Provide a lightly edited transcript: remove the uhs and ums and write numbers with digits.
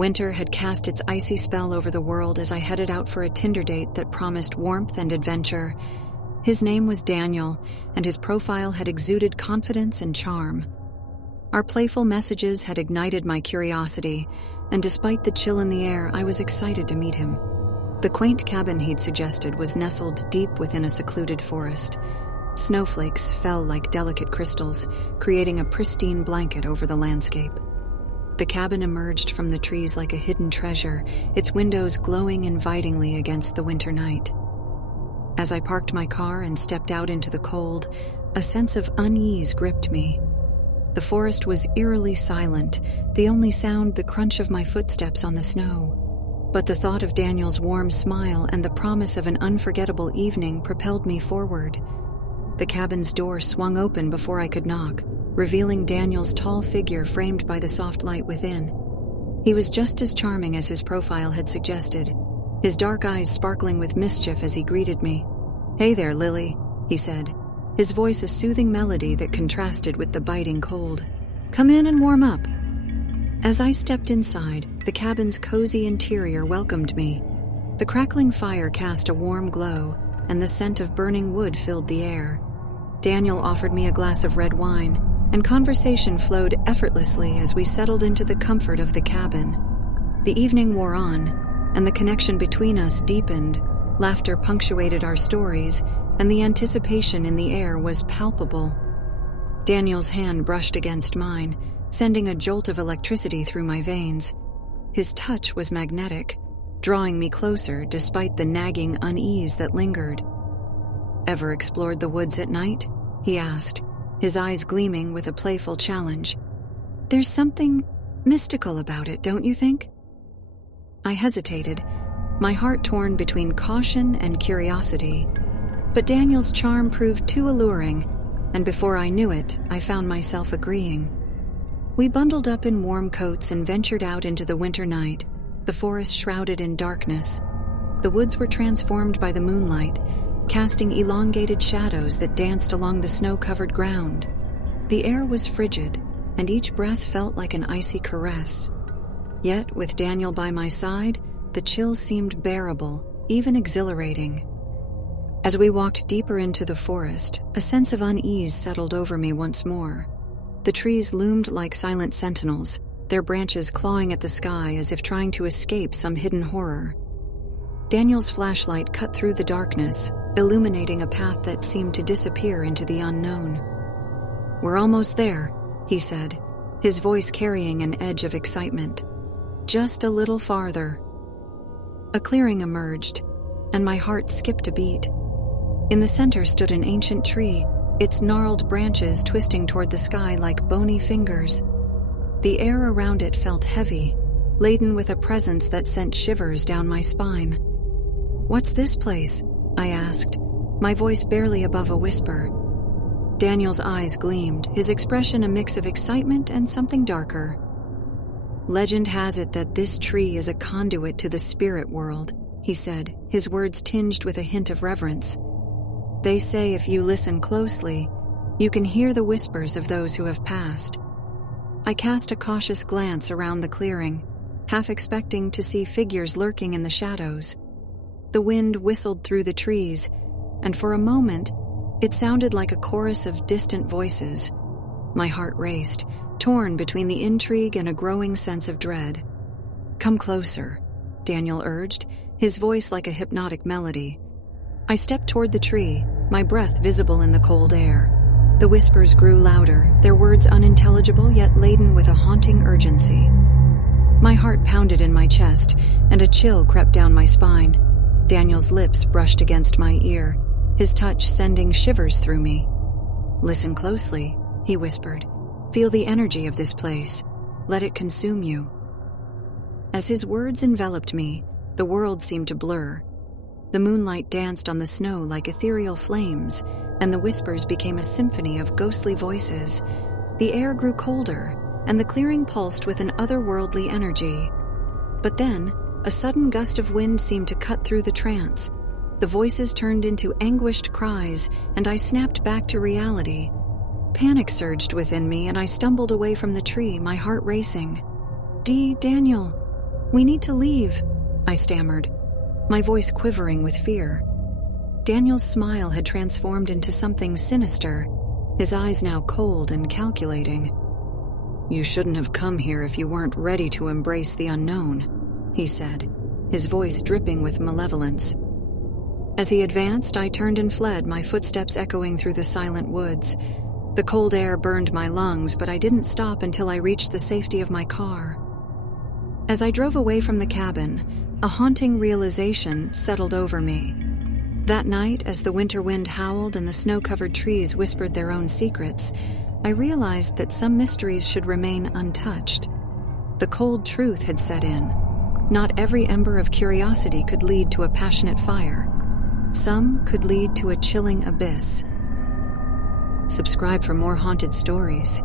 Winter had cast its icy spell over the world as I headed out for a Tinder date that promised warmth and adventure. His name was Daniel, and his profile had exuded confidence and charm. Our playful messages had ignited my curiosity, and despite the chill in the air, I was excited to meet him. The quaint cabin he'd suggested was nestled deep within a secluded forest. Snowflakes fell like delicate crystals, creating a pristine blanket over the landscape. The cabin emerged from the trees like a hidden treasure, its windows glowing invitingly against the winter night. As I parked my car and stepped out into the cold, a sense of unease gripped me. The forest was eerily silent, the only sound the crunch of my footsteps on the snow. But the thought of Daniel's warm smile and the promise of an unforgettable evening propelled me forward. The cabin's door swung open before I could knock, revealing Daniel's tall figure framed by the soft light within. He was just as charming as his profile had suggested, his dark eyes sparkling with mischief as he greeted me. "Hey there, Lily," he said, his voice a soothing melody that contrasted with the biting cold. "Come in and warm up." As I stepped inside, the cabin's cozy interior welcomed me. The crackling fire cast a warm glow, and the scent of burning wood filled the air. Daniel offered me a glass of red wine, and conversation flowed effortlessly as we settled into the comfort of the cabin. The evening wore on, and the connection between us deepened. Laughter punctuated our stories, and the anticipation in the air was palpable. Daniel's hand brushed against mine, sending a jolt of electricity through my veins. His touch was magnetic, drawing me closer despite the nagging unease that lingered. "Ever explored the woods at night?" he asked, his eyes gleaming with a playful challenge. "There's something mystical about it, don't you think?" I hesitated, my heart torn between caution and curiosity. But Daniel's charm proved too alluring, and before I knew it, I found myself agreeing. We bundled up in warm coats and ventured out into the winter night, the forest shrouded in darkness. The woods were transformed by the moonlight, casting elongated shadows that danced along the snow-covered ground. The air was frigid, and each breath felt like an icy caress. Yet, with Daniel by my side, the chill seemed bearable, even exhilarating. As we walked deeper into the forest, a sense of unease settled over me once more. The trees loomed like silent sentinels, their branches clawing at the sky as if trying to escape some hidden horror. Daniel's flashlight cut through the darkness, illuminating a path that seemed to disappear into the unknown. "We're almost there," he said, his voice carrying an edge of excitement. "Just a little farther." A clearing emerged, and my heart skipped a beat. In the center stood an ancient tree, its gnarled branches twisting toward the sky like bony fingers. The air around it felt heavy, laden with a presence that sent shivers down my spine. "What's this place?" I asked, my voice barely above a whisper. Daniel's eyes gleamed, his expression a mix of excitement and something darker. "Legend has it that this tree is a conduit to the spirit world," he said, his words tinged with a hint of reverence. "They say if you listen closely, you can hear the whispers of those who have passed." I cast a cautious glance around the clearing, half expecting to see figures lurking in the shadows. The wind whistled through the trees, and for a moment, it sounded like a chorus of distant voices. My heart raced, torn between the intrigue and a growing sense of dread. "Come closer," Daniel urged, his voice like a hypnotic melody. I stepped toward the tree, my breath visible in the cold air. The whispers grew louder, their words unintelligible yet laden with a haunting urgency. My heart pounded in my chest, and a chill crept down my spine. Daniel's lips brushed against my ear, his touch sending shivers through me. "Listen closely," he whispered. "Feel the energy of this place. Let it consume you." As his words enveloped me, the world seemed to blur. The moonlight danced on the snow like ethereal flames, and the whispers became a symphony of ghostly voices. The air grew colder, and the clearing pulsed with an otherworldly energy. But then, a sudden gust of wind seemed to cut through the trance. The voices turned into anguished cries, and I snapped back to reality. Panic surged within me, and I stumbled away from the tree, my heart racing. Daniel," "We need to leave," I stammered, my voice quivering with fear. Daniel's smile had transformed into something sinister, his eyes now cold and calculating. "You shouldn't have come here if you weren't ready to embrace the unknown," he said, his voice dripping with malevolence. As he advanced, I turned and fled, my footsteps echoing through the silent woods. The cold air burned my lungs, but I didn't stop until I reached the safety of my car. As I drove away from the cabin, a haunting realization settled over me. That night, as the winter wind howled and the snow-covered trees whispered their own secrets, I realized that some mysteries should remain untouched. The cold truth had set in. Not every ember of curiosity could lead to a passionate fire. Some could lead to a chilling abyss. Subscribe for more haunted stories.